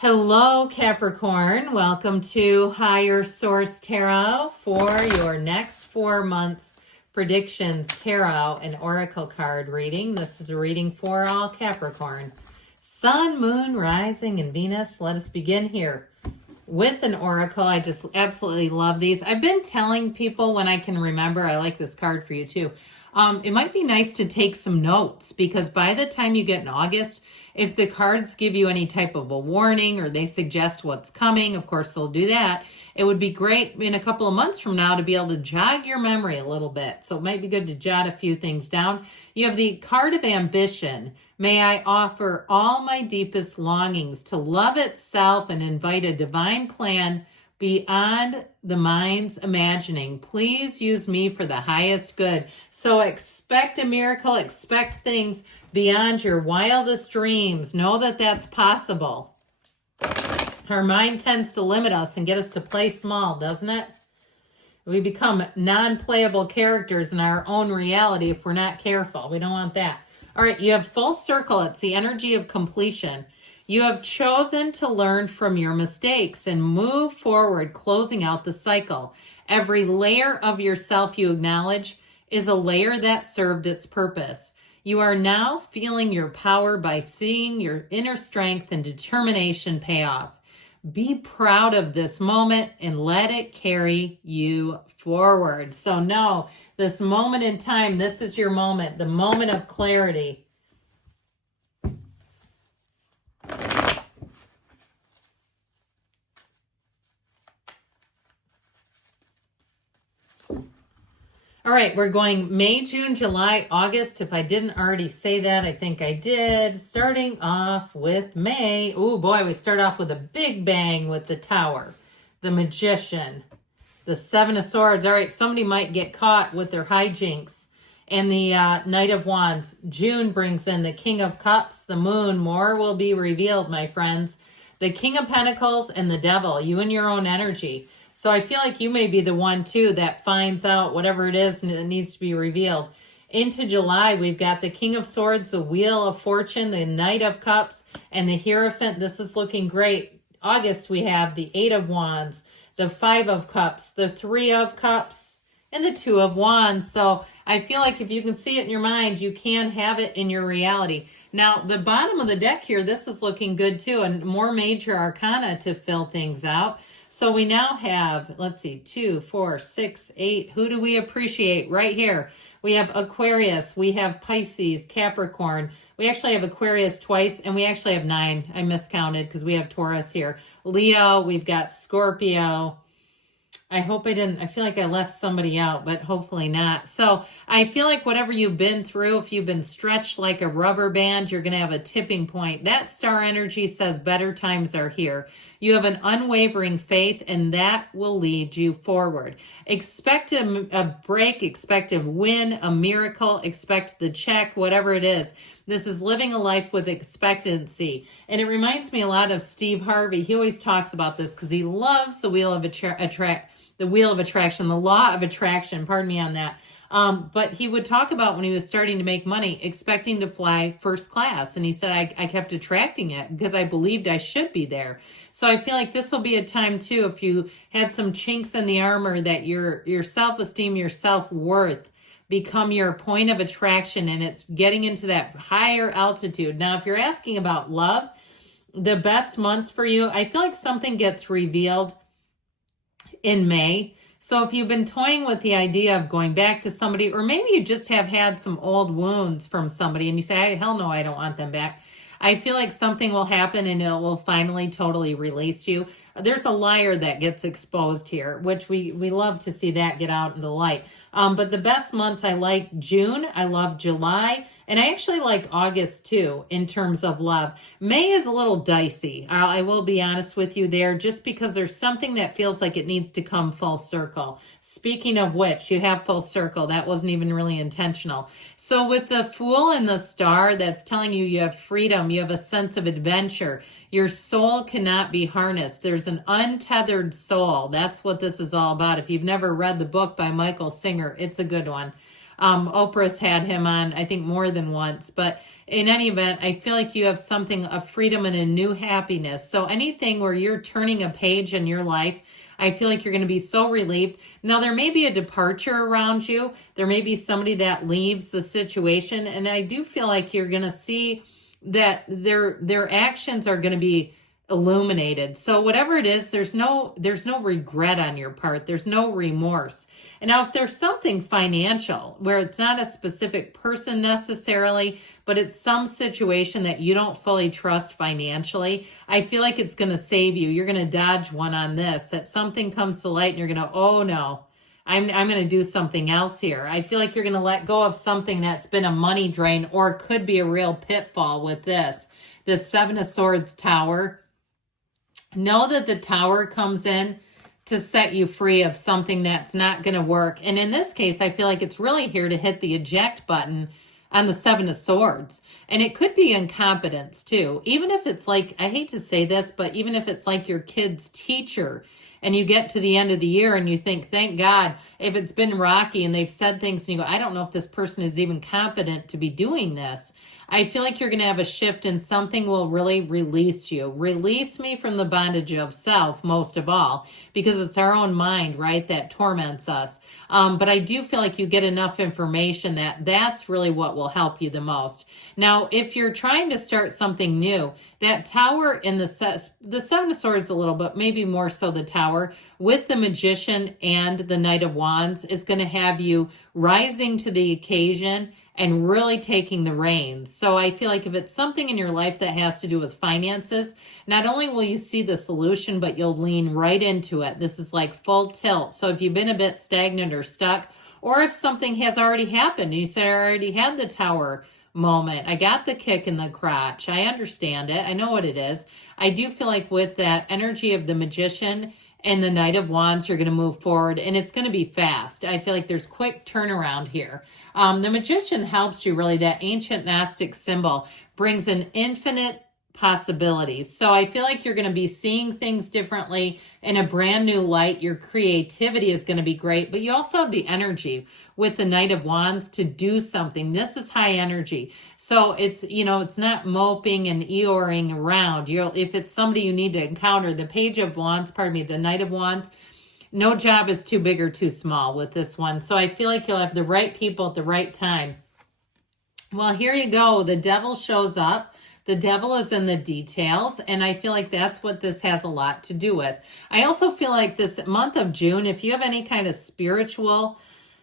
Hello, Capricorn. Welcome to Higher Source Tarot for your next 4 months predictions tarot and oracle card reading. This is a reading for all Capricorn. Sun, Moon, Rising, and Venus. Let us begin here with an oracle. I just absolutely love these. I've been telling people when I can remember, I like this card for you too. It might be nice to take some notes because by the time you get in August, if the cards give you any type of a warning or they suggest what's coming, of course they'll do that. It would be great in a couple of months from now to be able to jog your memory a little bit. So it might be good to jot a few things down. You have the card of ambition. May I offer all my deepest longings to love itself and invite a divine plan beyond the mind's imagining. Please use me for the highest good. So expect a miracle, expect things beyond your wildest dreams. Know that that's possible. Our mind tends to limit us and get us to play small, doesn't it? We become non-playable characters in our own reality if we're not careful. We don't want that. All right, you have full circle. It's the energy of completion. You have chosen to learn from your mistakes and move forward, closing out the cycle. Every layer of yourself you acknowledge is a layer that served its purpose. You are now feeling your power by seeing your inner strength and determination pay off. Be proud of this moment and let it carry you forward. So know this moment in time, this is your moment, the moment of clarity. All right, we're going May, June, July, August. If I didn't already say that, I think I did. Starting off with May. Oh boy, we start off with a big bang with the Tower, the Magician, the Seven of Swords. All right, somebody might get caught with their hijinks. And the Knight of Wands. June brings in the King of Cups, the Moon. More will be revealed, my friends. The King of Pentacles and the Devil, you and your own energy. So I feel like you may be the one, too, that finds out whatever it is that needs to be revealed. Into July, we've got the King of Swords, the Wheel of Fortune, the Knight of Cups, and the Hierophant. This is looking great. August, we have the Eight of Wands, the Five of Cups, the Three of Cups, and the Two of Wands. So I feel like if you can see it in your mind, you can have it in your reality. Now, the bottom of the deck here, this is looking good, too, and more major arcana to fill things out. So we now have, let's see, 2, 4, 6, 8. Who do we appreciate right here? We have Aquarius. We have Pisces, Capricorn. We actually have Aquarius twice, and we actually have 9. I miscounted because we have Taurus here. Leo, we've got Scorpio. I hope I didn't, I feel like I left somebody out, but hopefully not. So I feel like whatever you've been through, if you've been stretched like a rubber band, you're going to have a tipping point. That star energy says better times are here. You have an unwavering faith, and that will lead you forward. Expect a break, expect a win, a miracle, expect the check, whatever it is. This is living a life with expectancy. And it reminds me a lot of Steve Harvey. He always talks about this because he loves the wheel of attraction, the law of attraction, pardon me on that. But he would talk about when he was starting to make money, expecting to fly first class. And he said, I kept attracting it because I believed I should be there. So I feel like this will be a time too, if you had some chinks in the armor, that your self-esteem, your self-worth become your point of attraction, and it's getting into that higher altitude. Now, if you're asking about love, the best months for you, I feel like something gets revealed in May. So if you've been toying with the idea of going back to somebody, or maybe you just have had some old wounds from somebody and you say, hell no, I don't want them back. I feel like something will happen and it will finally totally release you. There's a liar that gets exposed here, which we love to see that get out in the light. But the best months, I like June, I love July, and I actually like August too in terms of love. May is a little dicey. I will be honest with you there, just because there's something that feels like it needs to come full circle. Speaking of which, you have full circle. That wasn't even really intentional. So with the Fool and the Star, that's telling you you have freedom, you have a sense of adventure. Your soul cannot be harnessed. There's an untethered soul. That's what this is all about. If you've never read the book by Michael Singer, it's a good one. Oprah's had him on, I think, more than once. But in any event, I feel like you have something of freedom and a new happiness. So anything where you're turning a page in your life, I feel like you're going to be so relieved. Now, there may be a departure around you. There may be somebody that leaves the situation. And I do feel like you're going to see that their actions are going to be illuminated. So whatever it is, there's no regret on your part. There's no remorse. And now if there's something financial where it's not a specific person necessarily, but it's some situation that you don't fully trust financially, I feel like it's going to save you. You're going to dodge one on this, that something comes to light and you're going to, oh no, I'm going to do something else here. I feel like you're going to let go of something that's been a money drain or could be a real pitfall with this. This Seven of Swords Tower. Know that the Tower comes in to set you free of something that's not going to work. And in this case, I feel like it's really here to hit the eject button on the Seven of Swords. And it could be incompetence too. Even if it's like, I hate to say this, but even if it's like your kid's teacher and you get to the end of the year and you think, thank God, if it's been rocky and they've said things and you go, I don't know if this person is even competent to be doing this. I feel like you're going to have a shift and something will really release you. Release me from the bondage of self, most of all, because it's our own mind, right, that torments us. But I do feel like you get enough information that that's really what will help you the most. Now, if you're trying to start something new, that Tower in the Seven of Swords a little bit, maybe more so the Tower, with the Magician and the Knight of Wands is going to have you rising to the occasion and really taking the reins. So I feel like if it's something in your life that has to do with finances, not only will you see the solution, but you'll lean right into it. This is like full tilt. So if you've been a bit stagnant or stuck, or if something has already happened, you say, I already had the Tower moment. I got the kick in the crotch. I understand it. I know what it is. I do feel like with that energy of the Magician and the Knight of Wands, you're going to move forward and it's going to be fast. I feel like there's quick turnaround here. The Magician helps you really. That ancient Gnostic symbol brings an infinite possibilities. So I feel like you're going to be seeing things differently in a brand new light. Your creativity is going to be great, but you also have the energy with the Knight of Wands to do something. This is high energy. So it's, you know, it's not moping and Eeyoring around. If it's somebody you need to encounter, the Page of Wands, the Knight of Wands, no job is too big or too small with this one. So I feel like you'll have the right people at the right time. Well, here you go. The Devil shows up. The devil is in the details, and I feel like that's what this has a lot to do with. I also feel like this month of June, if you have any kind of spiritual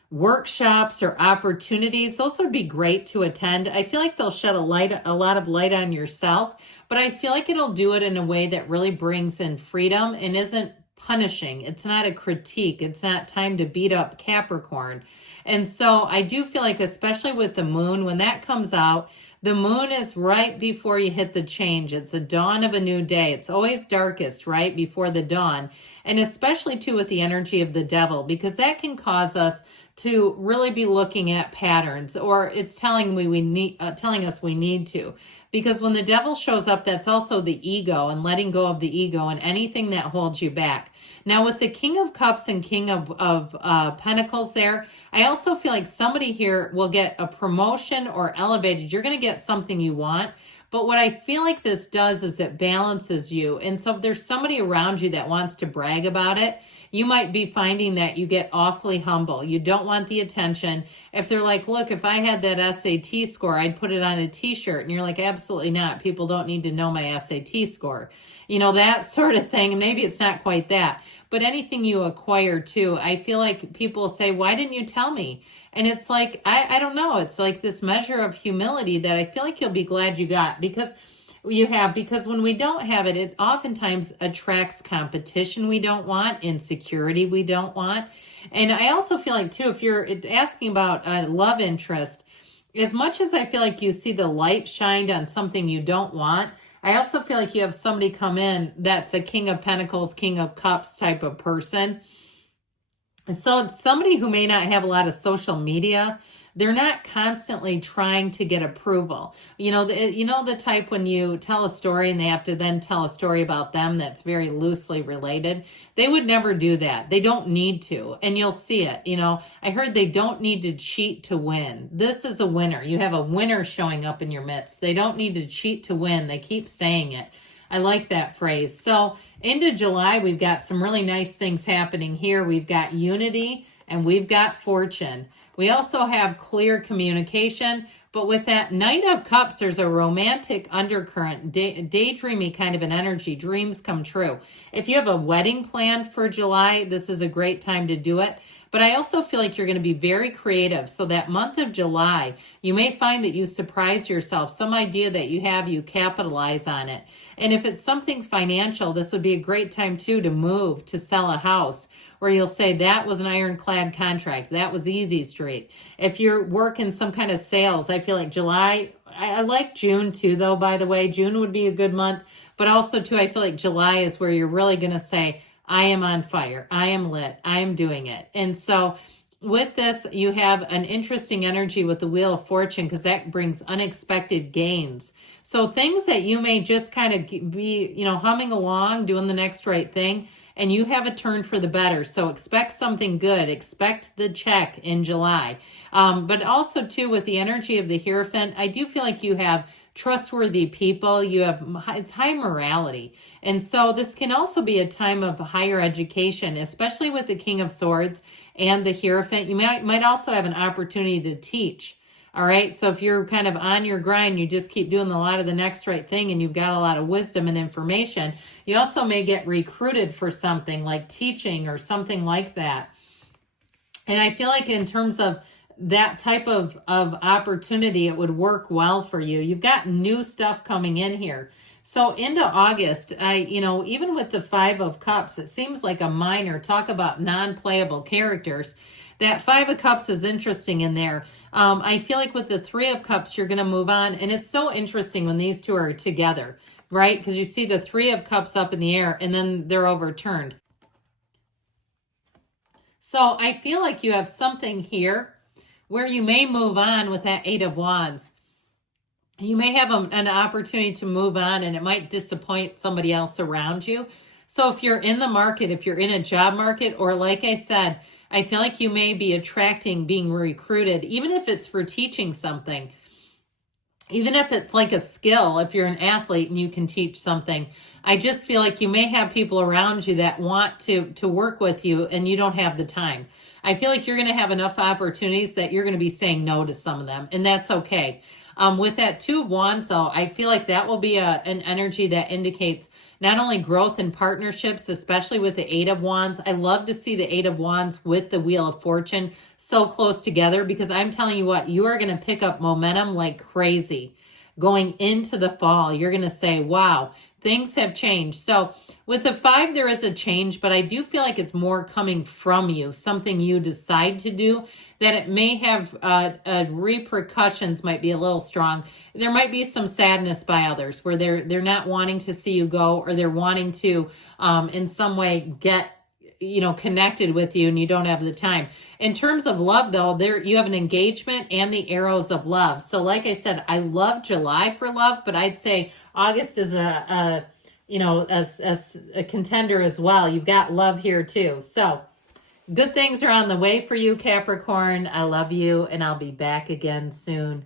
workshops or opportunities, those would be great to attend. I feel like they'll shed a lot of light on yourself, but I feel like it'll do it in a way that really brings in freedom and isn't punishing. It's not a critique. It's not time to beat up Capricorn. And so I do feel like, especially with the moon, when that comes out, the moon is right before you hit the change. It's a dawn of a new day. It's always darkest right before the dawn. And especially too with the energy of the devil, because that can cause us to really be looking at patterns, or it's telling us we need to. Because when the devil shows up, that's also the ego and letting go of the ego and anything that holds you back. Now with the King of Cups and King of Pentacles there, I also feel like somebody here will get a promotion or elevated. You're going to get something you want. But what I feel like this does is it balances you. And so if there's somebody around you that wants to brag about it, you might be finding that you get awfully humble. You don't want the attention. If they're like, look, if I had that SAT score, I'd put it on a t-shirt. And you're like, absolutely not. People don't need to know my SAT score. You know, that sort of thing. Maybe it's not quite that. But anything you acquire too, I feel like people say, why didn't you tell me? And it's like, I don't know. It's like this measure of humility that I feel like you'll be glad you got because when we don't have it, it oftentimes attracts competition we don't want, insecurity we don't want. And I also feel like too, if you're asking about a love interest, as much as I feel like you see the light shined on something you don't want, I also feel like you have somebody come in that's a King of Pentacles, King of Cups type of person. So it's somebody who may not have a lot of social media they're not constantly trying to get approval. The type when you tell a story and they have to then tell a story about them that's very loosely related. They would never do that. They don't need to. And you'll see it. I heard they don't need to cheat to win. This is a winner. You have a winner showing up in your midst. They don't need to cheat to win. They keep saying it. I like that phrase. So into July, we've got some really nice things happening here. We've got unity and we've got fortune. We also have clear communication, but with that Knight of Cups, there's a romantic undercurrent, daydreamy kind of an energy. Dreams come true. If you have a wedding planned for July, this is a great time to do it. But I also feel like you're going to be very creative. So that month of July, you may find that you surprise yourself. Some idea that you have, you capitalize on it. And if it's something financial, this would be a great time too to move, to sell a house, where you'll say that was an ironclad contract. That was easy street. If you're working some kind of sales, I feel like July, I like June too, though, by the way. June would be a good month. But also too, I feel like July is where you're really going to say, I am on fire. I am lit. I am doing it. And so with this, you have an interesting energy with the Wheel of Fortune because that brings unexpected gains. So things that you may just kind of be, humming along, doing the next right thing, and you have a turn for the better. So expect something good. Expect the check in July. But also too, with the energy of the Hierophant, I do feel like you have trustworthy people. It's high morality. And so this can also be a time of higher education, especially with the King of Swords and the Hierophant. You might also have an opportunity to teach. All right. So if you're kind of on your grind, you just keep doing a lot of the next right thing and you've got a lot of wisdom and information. You also may get recruited for something like teaching or something like that. And I feel like in terms of that type of opportunity, it would work well for you. You've got new stuff coming in here. So into August, even with the Five of Cups, it seems like a minor, talk about non-playable characters. That Five of Cups is interesting in there. I feel like with the Three of Cups, you're going to move on. And it's so interesting when these two are together, right? Because you see the Three of Cups up in the air and then they're overturned. So I feel like you have something here where you may move on with that Eight of Wands. You may have an opportunity to move on and it might disappoint somebody else around you. So if you're in the market, if you're in a job market, or like I said, I feel like you may be attracting being recruited, even if it's for teaching something. Even if it's like a skill, if you're an athlete and you can teach something, I just feel like you may have people around you that want to work with you and you don't have the time. I feel like you're going to have enough opportunities that you're going to be saying no to some of them, and that's okay. With that Two of Wands, though, I feel like that will be an energy that indicates not only growth in partnerships, especially with the Eight of Wands. I love to see the Eight of Wands with the Wheel of Fortune so close together, because I'm telling you what, you are going to pick up momentum like crazy. Going into the fall, you're going to say, wow, things have changed. So with the Five, there is a change, but I do feel like it's more coming from you, something you decide to do, that it may have repercussions might be a little strong. There might be some sadness by others where they're not wanting to see you go, or they're wanting to in some way get connected with you and you don't have the time. In terms of love, though, there you have an engagement and the arrows of love. So like I said, I love July for love, but I'd say August is as a contender as well. You've got love here too. So good things are on the way for you, Capricorn. I love you, and I'll be back again soon.